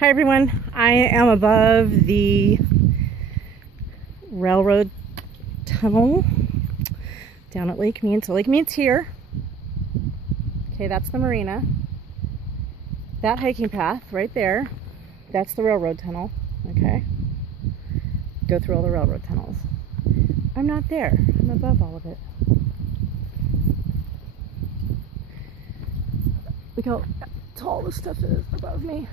Hi everyone, I am above the railroad tunnel down at Lake Mead. So Lake Mead's here. Okay, that's the marina. That hiking path right there, that's the railroad tunnel. Okay, go through all the railroad tunnels. I'm not there, I'm above all of it. Look how tall this stuff is above me.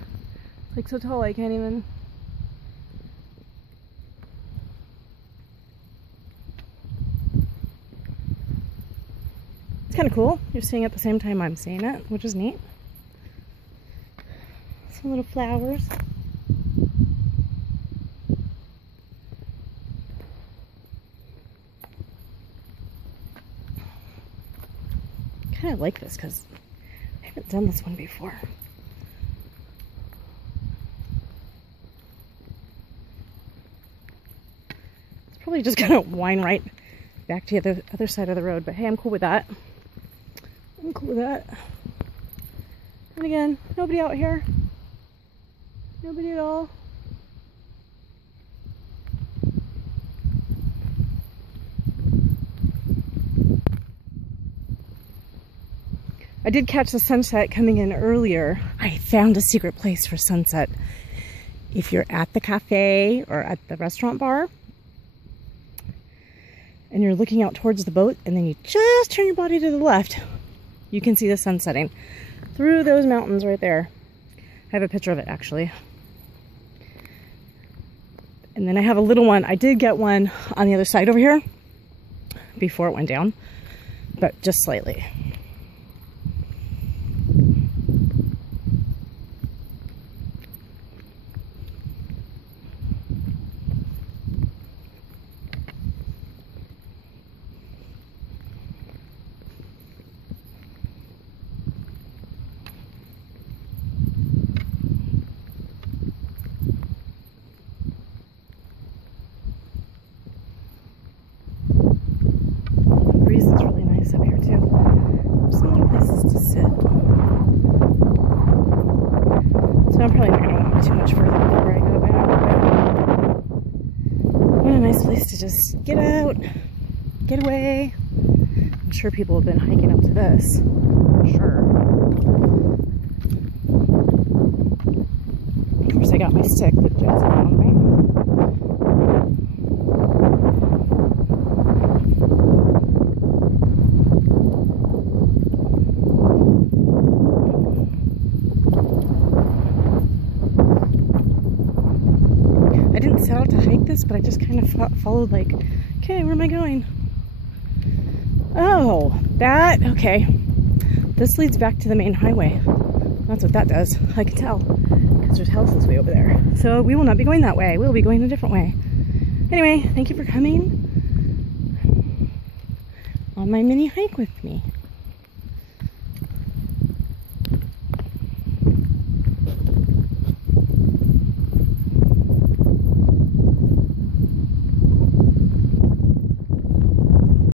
It's like so tall I can't even. It's kind of cool. You're seeing it at the same time I'm seeing it, which is neat. Some little flowers. I kind of like this because I haven't done this one before. It's probably just gonna wind right back to the other side of the road, but hey, I'm cool with that. I'm cool with that. And again, nobody out here. Nobody at all. I did catch the sunset coming in earlier. I found a secret place for sunset. If you're at the cafe or at the restaurant bar and you're looking out towards the boat and then you just turn your body to the left, you can see the sun setting through those mountains right there. I have a picture of it actually. And then I have a little one. I did get one on the other side over here before it went down, but just slightly. Up here too. There's some little places to sit. So I'm probably not going to walk too much further before I go back. But what a nice place to just get out, get away. I'm sure people have been hiking up to this. For sure. Of course, I got my stick that Jess found me. I didn't set out to hike this, but I just kind of followed like, okay, where am I going? Oh, okay. This leads back to the main highway. That's what that does. I can tell because there's houses way over there. So we will not be going that way. We'll be going a different way. Anyway, thank you for coming on my mini hike with me.